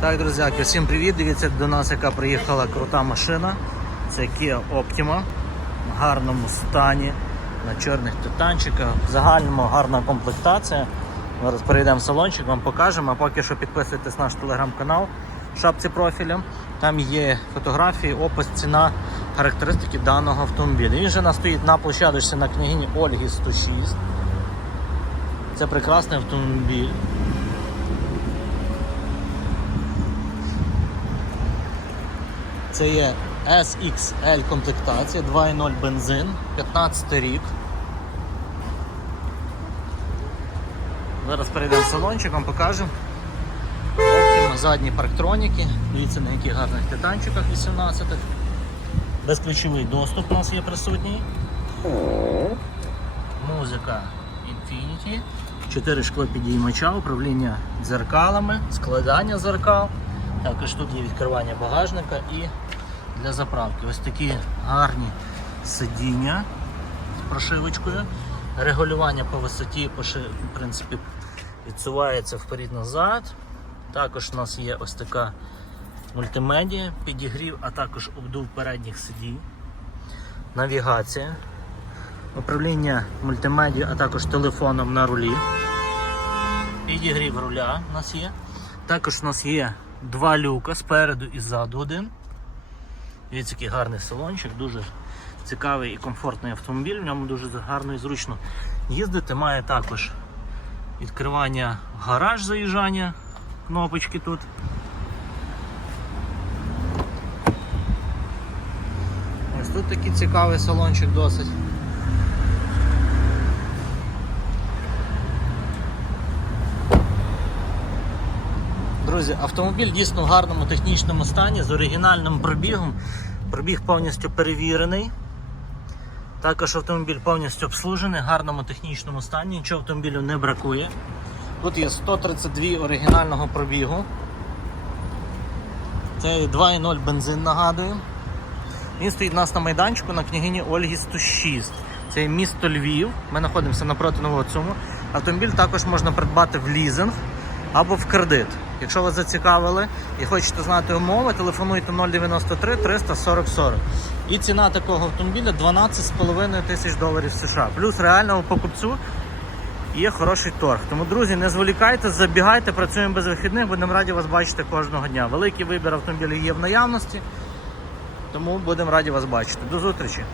Так, друзяки, всім привіт! Дивіться до нас, яка приїхала крута машина. Це Kia Optima в гарному стані, на чорних титанчиках. В загальному гарна комплектація. Зараз перейдемо в салончик, вам покажемо, а поки що підписуйтесь на наш телеграм-канал в шапці профіля. Там є фотографії, опис, ціна, характеристики даного автомобіля. Він же нас стоїть на площадочці на княгині Ольги 106. Це прекрасний автомобіль. Це є SXL комплектація, 2.0 бензин, 15 рік. Зараз перейдемо в салончик, вам покажемо. Задні парктроніки. Дивіться на яких гарних титанчиках 18 Безключовий доступ у нас є присутній. Музика Infinity. 4 шклопідіймача, управління дзеркалами, складання зеркал. Також тут є відкривання багажника і для заправки. Ось такі гарні сидіння з прошивочкою. Регулювання по висоті, в принципі, відсувається вперед-назад. Також у нас є ось така мультимедія, підігрів, а також обдув передніх сидінь. Навігація, управління мультимедією, а також телефоном на рулі. Підігрів руля у нас є. Також у нас є два люка спереду і ззаду один. Дивіться, який гарний салончик, дуже цікавий і комфортний автомобіль, в ньому дуже гарно і зручно їздити. Має також відкривання гараж заїжджання, кнопочки тут. Ось тут такий цікавий салончик досить. Друзі, автомобіль дійсно в гарному технічному стані з оригінальним пробігом. Пробіг повністю перевірений. Також автомобіль повністю обслужений, в гарному технічному стані, нічого автомобілю не бракує. Тут є 132 оригінального пробігу. Це 2.0 бензин, нагадую. Він стоїть у нас на майданчику на княгині Ольги 106. Це місто Львів. Ми знаходимося напроти нового цуму. Автомобіль також можна придбати в лізинг або в кредит. Якщо вас зацікавили і хочете знати умови, телефонуйте 093 340 40. І ціна такого автомобіля 12,5 тисяч доларів США. Плюс реальному покупцю є хороший торг. Тому, друзі, не зволікайте, забігайте, працюємо без вихідних, будемо раді вас бачити кожного дня. Великий вибір автомобілів є в наявності, тому будемо раді вас бачити. До зустрічі!